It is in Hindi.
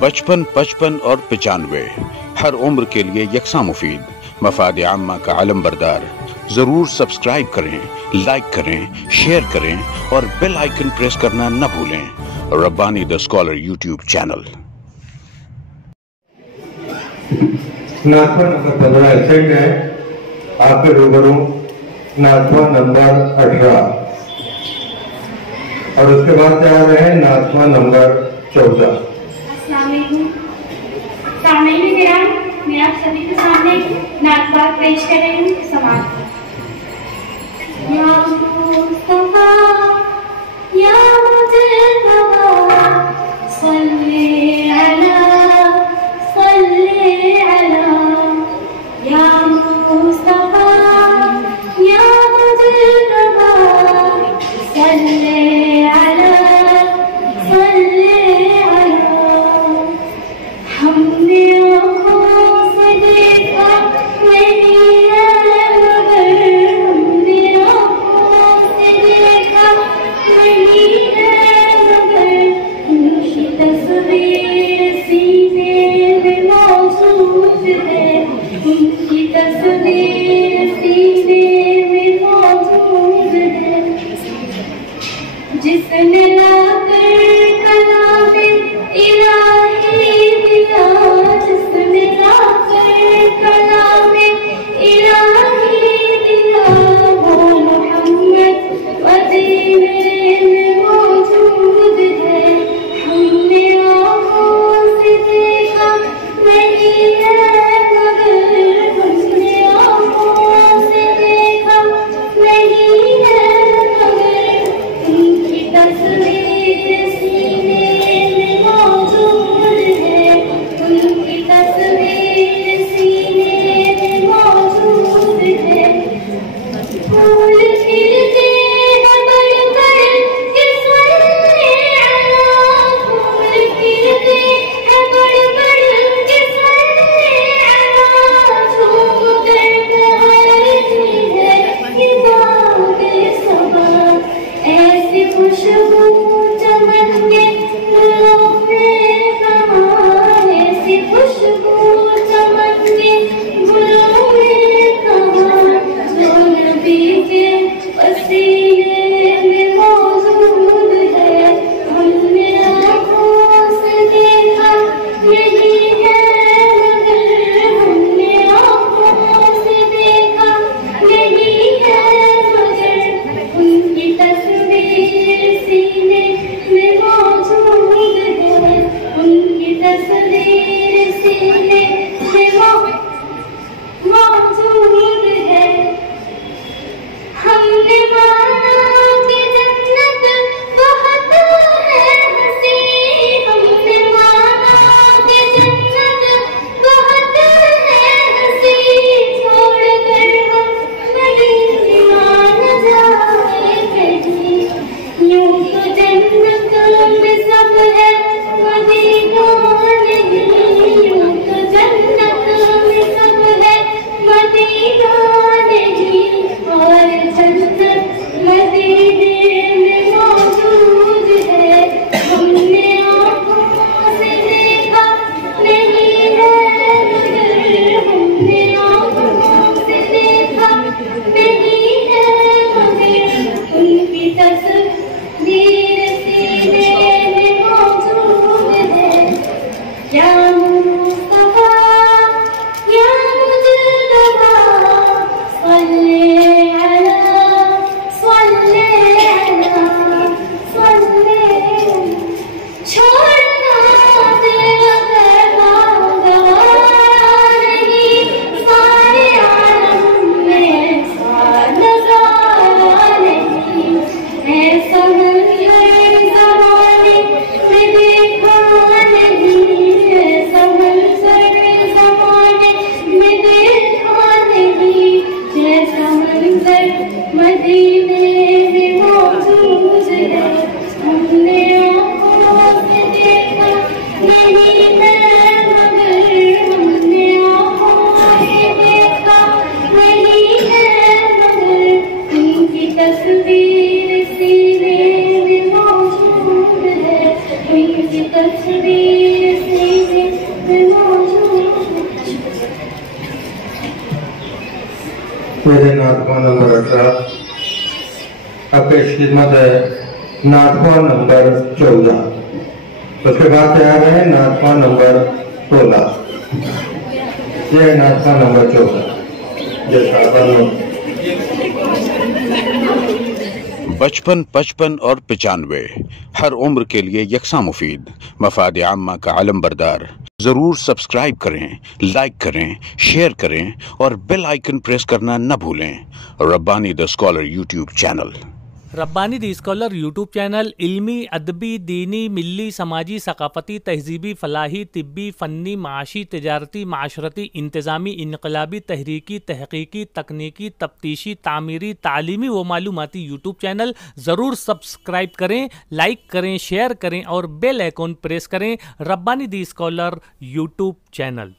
बचपन, 55 और 95 हर उम्र के लिए यकसा मुफीद, मफाद आम्मा का आलम बरदार। जरूर सब्सक्राइब करें, लाइक करें, शेयर करें और बेल आइकन प्रेस करना न भूलें। Rabbani the scholar YouTube channel. नाथवा नंबर 15 एसेट है आपके रूबरू। नाथवा नंबर 18 और उसके बाद जा रहे हैं नाथवा नंबर 14। मैं आप सभी के सामने नाथवा पेश कर रही हूँ। समाज जिसने लाकर कलामे इलाही दिया, जिसने लाकर कलामे इलाही दिया, वो मोहम्मद मदीने में मौजूद है। हमने आँखों से देखा नहीं है मगर, हमने आँखों से देखा नहीं है मगर, उनकी तस्वीर सीने में मौजूद है, उनकी तस्वीर सीने में मौजूद है। फूल खिलते हैं बढ़-बढ़ के सल्ले अला, फूल खिलते हैं बढ़-बढ़ के सल्ले अला, झूम कर बहरती है ये बाग-ए-सबा। ऐसी खुशबू चमन के फूलों में कहाँ, ऐसी खुशबू चमन के फूलों में कहाँ, जो नबी के पसीने में मौजूद है। हमने आँखों से देखा यही है मगर, हमने आँखों से देखा यही है मगर, उनकी तस्वीर सीने में मौजूद है, उनकी तस्वीर सीने में मौजूद है। हमने माना कि जन्नत बहुत है हसी, हमने माना कि जन्नत बहुत है हसी, छोड़कर हम मदीना न जाए कहीं। यूं तो जन्नत में सब है मदीना नहीं, यूं तो जन्नत में सब है मदीना नहीं, और जन्नत मदीने में मौजूद है। हमने आँखों से देखा नहीं है मगर, हमने आँखों से देखा नहीं है मगर, उनकी तस्वीर सीने में मौजूद है। या मुस्तफा या मुजतबा, सल्ले अला, सल्ले अला, सल्ले। छोड़ना तेरा पैगाम नहीं, सारे आलम में सा नज़ारा नहीं, ऐसा मंज़र ज़माने में देखा नहीं, ऐसा मंज़र ज़माने में देखा नहीं, जैसा मंज़र मदीने में मौजूद है। हमने आँखों से देखा नहीं नाटवा नंबर 18। अब पेश खिदमत है नाटवा नंबर 14। उसके बाद तैयार है नाटवा नंबर 16। यह है नाटवा नंबर 14। बचपन, 55 और 95 हर उम्र के लिए यकसा मुफीद, मफाद आम्मा का आलम बरदार। जरूर सब्सक्राइब करें, लाइक करें, शेयर करें और बेल आइकन प्रेस करना न भूलें। Rabbani the scholar YouTube channel. Rabbani the scholar YouTube channel इल्मी, अदबी, दीनी, मिली, समाजी, सकाफती, तहजीबी, फलाही, तिब्बी, फ़न्नी, माशी, तिजारती, माशरती, इंतज़ामी, इनकलाबी, तहरीकी, तहकीकी, तकनीकी, तफ्तीशी, तामीरी, तालीमी व मालूमाती यूट्यूब चैनल। ज़रूर सब्सक्राइब करें, लाइक करें, शेयर करें और बेल आइकन प्रेस करें। Rabbani the scholar YouTube channel.